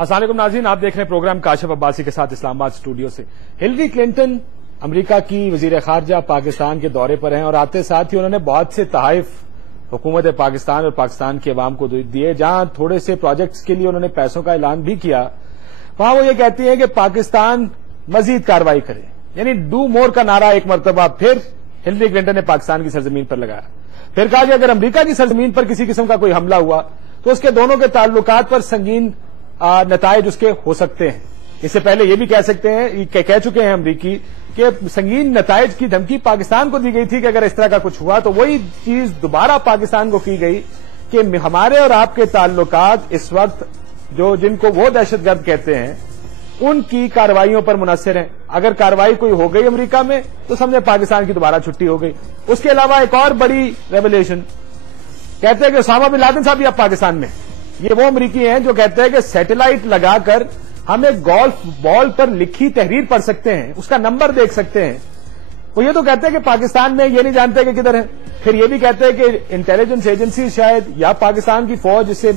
अस्सलाम वालेकुम नाज़रीन, आप देख रहे हैं प्रोग्राम काशिफ अब्बासी के साथ इस्लामाबाद स्टूडियो से। हिलरी क्लिंटन अमेरिका की वजीर खारजा पाकिस्तान के दौरे पर हैं और आते साथ ही उन्होंने बहुत से तहाइफ हुकूमत पाकिस्तान और पाकिस्तान की अवाम को दिए। जहां थोड़े से प्रोजेक्ट्स के लिए उन्होंने पैसों का ऐलान भी किया, वहां वो ये कहती है कि पाकिस्तान मजीद कार्रवाई करे, यानी डू मोर का नारा एक मरतबा फिर हिलरी क्लिंटन ने पाकिस्तान की सरजमीन पर लगाया। फिर कहा कि अगर अमेरिका की सरजमीन पर किसी किस्म का कोई हमला हुआ तो उसके दोनों के ताल्लुकात पर संगीन नताइज उसके हो सकते हैं। इससे पहले ये भी कह सकते हैं, कह चुके हैं अमरीकी कि संगीन नताइज की धमकी पाकिस्तान को दी गई थी कि अगर इस तरह का कुछ हुआ तो वही चीज दोबारा पाकिस्तान को की गई कि हमारे और आपके ताल्लुकात इस वक्त जो जिनको वो दहशतगर्द कहते हैं उनकी कार्रवाइयों पर मुनस्सिर हैं। अगर कार्रवाई कोई हो गई अमेरिका में तो समझे पाकिस्तान की दोबारा छुट्टी हो गई। उसके अलावा एक और बड़ी रेवलेशन, कहते हैं कि ओसामा बिन लादेन साहब भी अब पाकिस्तान में। ये वो अमरीकी हैं जो कहते हैं कि सैटेलाइट लगाकर हम एक गोल्फ बॉल पर लिखी तहरीर पढ़ सकते हैं, उसका नंबर देख सकते हैं। वो ये तो कहते हैं कि पाकिस्तान में ये नहीं जानते कि किधर है। फिर ये भी कहते हैं कि इंटेलिजेंस एजेंसी शायद या पाकिस्तान की फौज इससे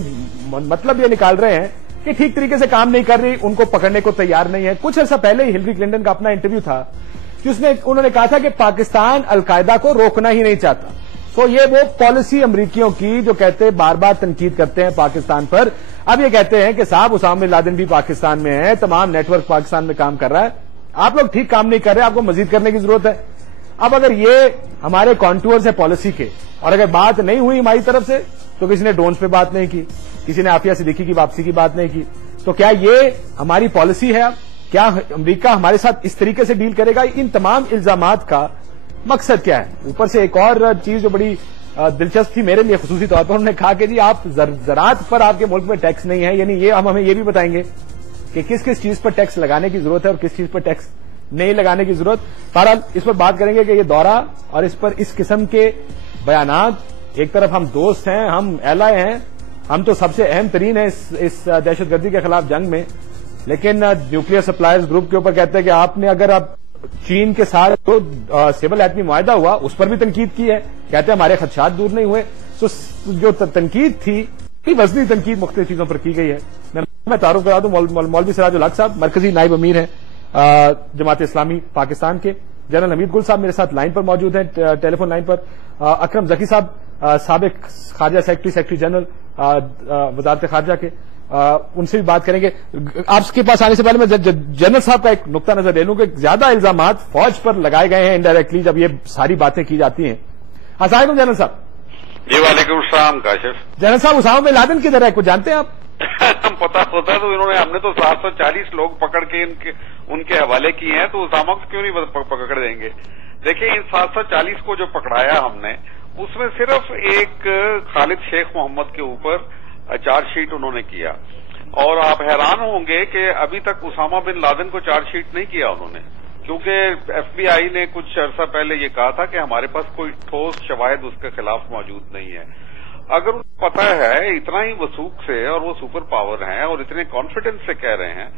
मतलब ये निकाल रहे हैं कि ठीक तरीके से काम नहीं कर रही, उनको पकड़ने को तैयार नहीं है। कुछ अर्सा पहले ही हिलरी क्लिंटन का अपना इंटरव्यू था कि उन्होंने कहा था कि पाकिस्तान अलकायदा को रोकना ही नहीं चाहता। तो ये वो पॉलिसी अमरीकियों की जो कहते हैं बार बार तनकीद करते हैं पाकिस्तान पर। अब ये कहते हैं कि साहब ओसामा बिन लादेन भी पाकिस्तान में है, तमाम नेटवर्क पाकिस्तान में काम कर रहा है, आप लोग ठीक काम नहीं कर रहे, आपको मजीद करने की जरूरत है। अब अगर ये हमारे कॉन्टूर्स है पॉलिसी के और अगर बात नहीं हुई हमारी तरफ से तो किसी ने ड्रोन्स पे बात नहीं की, किसी ने आफिया सिद्दीकी की वापसी की बात नहीं की, तो क्या ये हमारी पॉलिसी है? क्या अमरीका हमारे साथ इस तरीके से डील करेगा? इन तमाम इल्जामात का मकसद क्या है? ऊपर से एक और चीज जो बड़ी दिलचस्प थी मेरे लिए खुसूसी तौर पर, उन्होंने कहा कि जी आप ज़राअत पर आपके मुल्क में टैक्स नहीं है, यानी ये हम हमें ये भी बताएंगे कि किस किस चीज पर टैक्स लगाने की जरूरत है और किस चीज पर टैक्स नहीं लगाने की जरूरत। बहरहाल इस पर बात करेंगे कि ये दौरा और इस पर इस किस्म के बयानात, एक तरफ हम दोस्त हैं, हम एलाय हैं, हम तो सबसे अहम तरीन है इस दहशतगर्दी के खिलाफ जंग में, लेकिन न्यूक्लियर सप्लायर्स ग्रुप के ऊपर कहते हैं कि आपने अगर आप चीन के साथ जो सिविल एटमी मुआहदा हुआ उस पर भी तनकीद की है, कहते हैं हमारे खदशात दूर नहीं हुए। तो जो तनकीद थी वजनी तनकीद मुख्तलिफ चीजों पर की गई है। मैं तारुफ करा दूं, मौलवी सिराजुल हक साहब मरकजी नायब अमीर हैं जमात इस्लामी पाकिस्तान के। जनरल हमीद गुल साहब मेरे साथ लाइन पर मौजूद हैं, टेलीफोन लाइन पर। अकरम जकी साहब साबिक खारजा सेक्रेटरी जनरल वजारत खारजा के, उनसे भी बात करेंगे। आपके पास आने से पहले मैं जनरल साहब का एक नुक्ता नजर ले लूं कि ज्यादा इल्जामात फौज पर लगाए गए हैं इनडायरेक्टली जब ये सारी बातें की जाती हैं। अस्सलाम वालेकुम जनरल साहब। जी वालेकुम सलाम काशिफ। जनरल साहब ओसामा बिन लादेन किधर है, कुछ जानते हैं आप? पता होता तो इन्होंने, हमने तो 740 लोग पकड़ के उनके हवाले किए हैं, तो ओसामा को क्यों नहीं पकड़ देंगे? देखिए इन 740 को जो पकड़ाया हमने उसमें सिर्फ एक खालिद शेख मोहम्मद के ऊपर चार्जशीट उन्होंने किया, और आप हैरान होंगे कि अभी तक ओसामा बिन लादेन को चार्जशीट नहीं किया उन्होंने, क्योंकि एफबीआई ने कुछ अर्सा पहले ये कहा था कि हमारे पास कोई ठोस शवाहिद उसके खिलाफ मौजूद नहीं है। अगर उनको पता है इतना ही वसूख से और वो सुपर पावर हैं और इतने कॉन्फिडेंस से कह रहे हैं,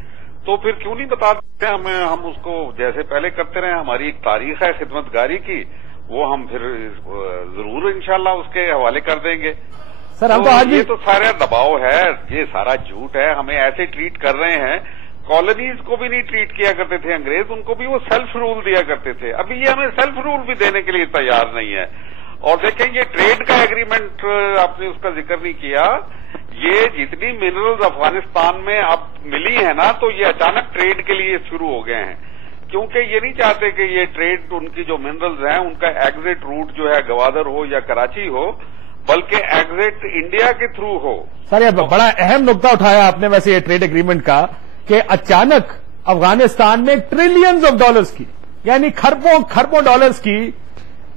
तो फिर क्यों नहीं बता देते हमें? हम उसको जैसे पहले करते रहे, हमारी एक तारीख है खिदमतगारी की, वो हम फिर जरूर इंशाल्लाह उसके हवाले कर देंगे। सर हम तो आज ये तो सारा दबाव है, ये सारा झूठ है, हमें ऐसे ट्रीट कर रहे हैं। कॉलोनीज को भी नहीं ट्रीट किया करते थे अंग्रेज, उनको भी वो सेल्फ रूल दिया करते थे, अभी ये हमें सेल्फ रूल भी देने के लिए तैयार नहीं है। और देखें ये ट्रेड का एग्रीमेंट, आपने उसका जिक्र नहीं किया, ये जितनी मिनरल्स अफगानिस्तान में अब मिली है ना, तो ये अचानक ट्रेड के लिए शुरू हो गए हैं, क्योंकि ये नहीं चाहते कि ये ट्रेड, उनकी जो मिनरल्स हैं उनका एग्जिट रूट जो है गवादर हो या कराची हो, बल्कि एग्जिट इंडिया के थ्रू हो। सर ये बड़ा अहम नुकता उठाया आपने वैसे ये ट्रेड एग्रीमेंट का, कि अचानक अफगानिस्तान में ट्रिलियंस ऑफ डॉलर्स की, यानी खरबों डॉलर्स की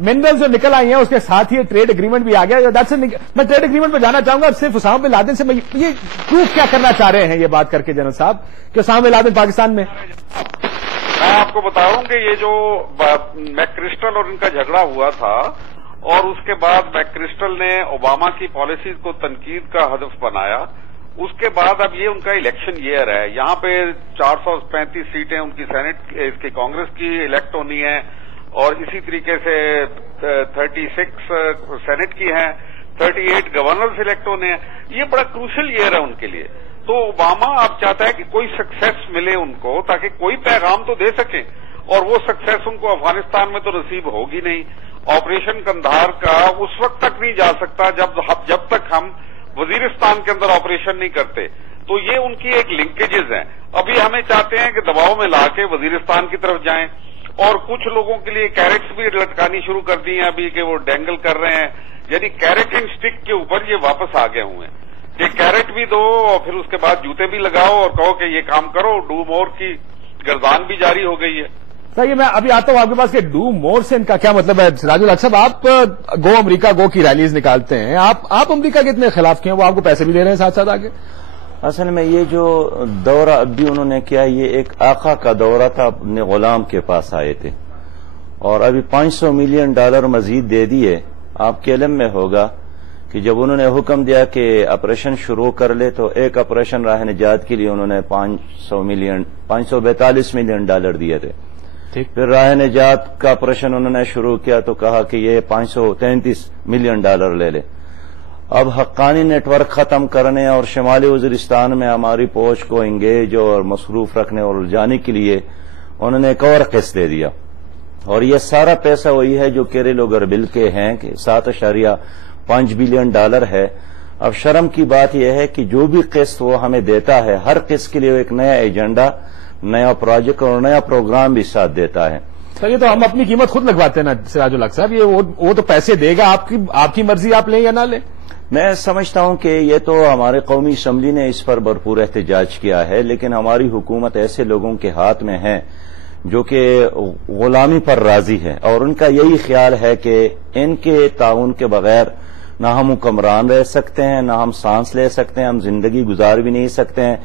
मिनरल्स जो निकल आई हैं, उसके साथ ही ट्रेड एग्रीमेंट भी आ गया। मैं ट्रेड एग्रीमेंट पर जाना चाहूंगा सिर्फ ओसामा बिन लादेन से। मैं ये प्रूफ क्या करना चाह रहे हैं ये बात करके जनरल साहब कि ओसामा बिन लादेन पाकिस्तान में? मैं आपको बताऊं कि ये जो मैक्रिस्टल और इनका झगड़ा हुआ था और उसके बाद मैक्रिस्टल ने ओबामा की पॉलिसीज को तनकीद का हदफ बनाया, उसके बाद अब ये उनका इलेक्शन ईयर है। यहाँ पे 435 सीटें उनकी सेनेट इसकी कांग्रेस की इलेक्ट होनी है और इसी तरीके से 36 सेनेट की हैं, 38 गवर्नर सिलेक्ट होने हैं। ये बड़ा क्रूशल ईयर है उनके लिए। تو ओबामा आप चाहता है कि कोई सक्सेस मिले उनको, ताकि कोई पैगाम तो दे सकें, और वो सक्सेस उनको अफगानिस्तान में तो नसीब होगी नहीं। ऑपरेशन कंधार का उस वक्त तक नहीं जा सकता जब तक हम वजीरिस्तान के अंदर ऑपरेशन नहीं करते। तो ये उनकी एक लिंकेजेस हैं। अभी हमें चाहते हैं कि दबाव में लाके वजीरिस्तान की तरफ जाएं, और कुछ लोगों के लिए कैरेट्स भी लटकानी शुरू कर दी हैं अभी कि वो डेंगल कर रहे हैं, यानी कैरेट एंड स्टिक के ऊपर ये वापस आ गए हुए हैं कि कैरेट भी दो और फिर उसके बाद जूते भी लगाओ और कहो कि ये काम करो। डू मोर की गर्दान भी जारी हो गई है। सर, ये मैं अभी आता हूं आपके पास कि डू मोर से इनका क्या मतलब है। सिराजुल हक साहब, आप गो अमेरिका गो की रैलीज निकालते हैं, आप अमेरिका के इतने खिलाफ क्यों? वो आपको पैसे भी दे रहे हैं साथ साथ आगे। असल में ये जो दौरा अभी उन्होंने किया, ये एक आका का दौरा था, अपने गुलाम के पास आए थे, और अभी $500 मिलियन मजीद दे दिए। आपके इल्म में होगा कि जब उन्होंने हुक्म दिया कि ऑपरेशन शुरू कर ले, तो एक ऑपरेशन राह निजात के लिए उन्होंने $542 मिलियन दिए थे। फिर राह निजात का ऑपरेशन उन्होंने शुरू किया तो कहा कि ये $533 मिलियन ले ले। अब हक्कानी नेटवर्क खत्म करने और शिमाली वजीरिस्तान में हमारी पहुंच को इंगेज और मसरूफ रखने और उलझाने के लिए उन्होंने एक और किस्त दे दिया, और ये सारा पैसा वही है जो केरल और बिल के हैं कि $7.5 बिलियन है। अब शर्म की बात यह है कि जो भी किस्त वो हमें देता है, हर किस्त के लिए एक नया एजेंडा, नया प्रोजेक्ट और नया प्रोग्राम भी साथ देता है। सर, ये तो हम अपनी कीमत खुद लगवाते हैं ना सिराजुल हक साहब, ये वो तो पैसे देगा, आपकी मर्जी, आप लें या ना लें। मैं समझता हूं कि ये तो हमारे कौमी असम्बली ने इस पर भरपूर एहतजाज किया है, लेकिन हमारी हुकूमत ऐसे लोगों के हाथ में है जो कि गुलामी पर राजी है, और उनका यही ख्याल है कि इनके ताउन के बगैर ना हम हुक्मरान रह सकते हैं, ना हम सांस ले सकते हैं, हम जिंदगी गुजार भी नहीं सकते हैं,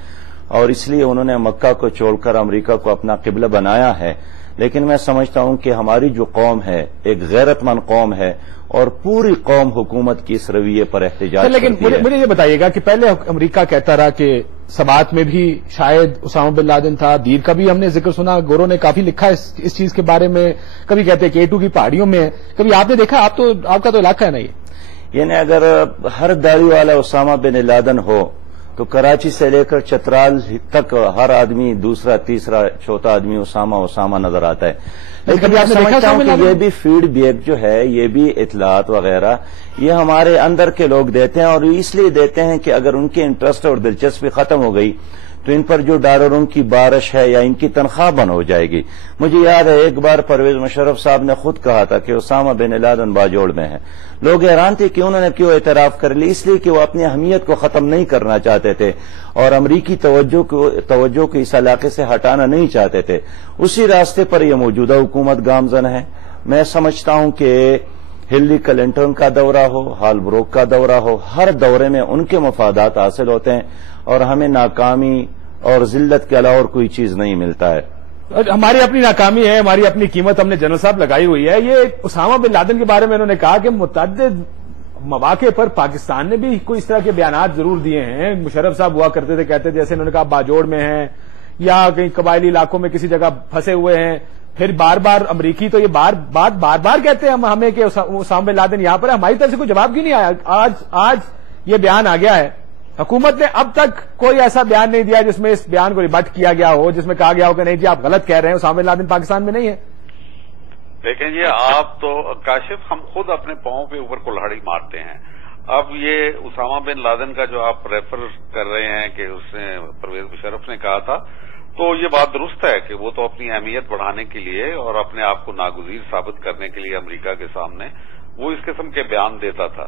और इसलिए उन्होंने मक्का को छोड़कर अमेरिका को अपना किबला बनाया है। लेकिन मैं समझता हूं कि हमारी जो कौम है एक गैरतमंद कौम है, और पूरी कौम हुकूमत की इस रवैये पर एहतजाज लेकिन मुझे ये बताइएगा कि पहले अमेरिका कहता रहा कि सबात में भी शायद उसामा बिन लादेन था, दीर का भी हमने जिक्र सुना, गोरों ने काफी लिखा इस चीज के बारे में। कभी कहते हैं K2 की पहाड़ियों में, कभी आपने देखा? आपका तो इलाका है ना ये। यानी अगर हर दाढ़ी वाला उसामा बिन लादेन हो तो कराची से लेकर चतराल तक हर आदमी दूसरा तीसरा चौथा आदमी उसामा नजर आता है। लेकिन मैं समझता हूं कि ये भी फीडबैक जो है, ये भी इतलात वगैरह ये हमारे अंदर के लोग देते हैं, और इसलिए देते हैं कि अगर उनके इंटरेस्ट और दिलचस्पी खत्म हो गई तो इन पर जो डॉलरों की बारिश है या इनकी तनख्वाह बंद हो जाएगी। मुझे याद है एक बार परवेज मुशर्रफ साहब ने खुद कहा था कि उसामा बिन लादेन बाजोड़ में है। लोग हैरान थे कि उन्होंने क्यों एतराफ कर ली, इसलिए कि वो अपनी अहमियत को खत्म नहीं करना चाहते थे और अमरीकी तवज्जो को इस इलाके से हटाना नहीं चाहते थे। उसी रास्ते पर यह मौजूदा हुकूमत गामजन है। मैं समझता हूं कि हिलरी क्लिंटन का दौरा हो, हालब्रोक का दौरा हो, हर दौरे में उनके मफादात हासिल होते हैं और हमें नाकामी और जिल्लत के अलावा और कोई चीज नहीं मिलता है। हमारी अपनी नाकामी है, हमारी अपनी कीमत हमने जनरल साहब लगाई हुई है। ये उसामा बिन लादेन के बारे में उन्होंने कहा कि मुतअद्दिद मौके पर पाकिस्तान ने भी कोई इस तरह के बयानात जरूर दिए हैं। मुशर्रफ साहब हुआ करते थे, कहते जैसे उन्होंने कहा बाजोड़ में हैं या कहीं कबायली इलाकों में किसी जगह फंसे हुए हैं। फिर बार बार अमरीकी तो ये बार बार कहते हैं हमें कि उसामा बिन लादेन यहां पर है। हमारी तरफ से कोई जवाब क्यों नहीं आया? आज ये बयान आ गया है। हुकूमत ने अब तक कोई ऐसा बयान नहीं दिया जिसमें इस बयान को रिबट किया गया हो, जिसमें कहा गया हो कि नहीं जी आप गलत कह रहे हैं, उसामा बिन लादेन पाकिस्तान में नहीं है। लेकिन ये आप तो काशिफ, हम खुद अपने पांव पे ऊपर कुल्हाड़ी मारते हैं। अब ये उसामा बिन लादेन का जो आप रेफर कर रहे हैं कि उसने परवेज मुशर्रफ ने कहा था, तो ये बात दुरुस्त है कि वो तो अपनी अहमियत बढ़ाने के लिए और अपने आप को नागुज़ीर साबित करने के लिए अमेरिका के सामने वो इस किस्म के बयान देता था।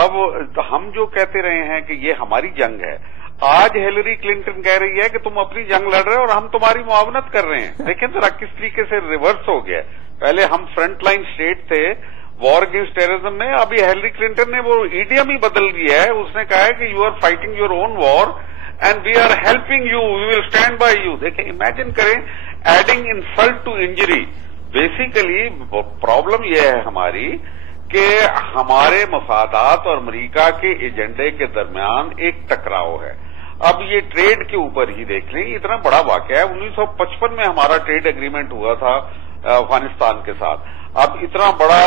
अब तो हम जो कहते रहे हैं कि ये हमारी जंग है, आज हिलरी क्लिंटन कह रही है कि तुम अपनी जंग लड़ रहे हो और हम तुम्हारी मुआवनत कर रहे हैं। लेकिन जरा किस तरीके से रिवर्स हो गया। पहले हम फ्रंट लाइन स्टेट थे वॉर अगेंस्ट टेररिज्म में, अभी हिलरी क्लिंटन ने वो ईडीएम ही बदल दिया है। उसने कहा है कि you are fighting your own war and we are helping you, we will stand by you. देखिए, इमेजिन करें, adding insult to injury. Basically problem यह है हमारी कि हमारे मफादात और अमेरिका के एजेंडे के दरमियान एक टकराव है। अब ये ट्रेड के ऊपर ही देख लें, इतना बड़ा वाकया है। 1955 में हमारा ट्रेड एग्रीमेंट हुआ था अफगानिस्तान के साथ। अब इतना बड़ा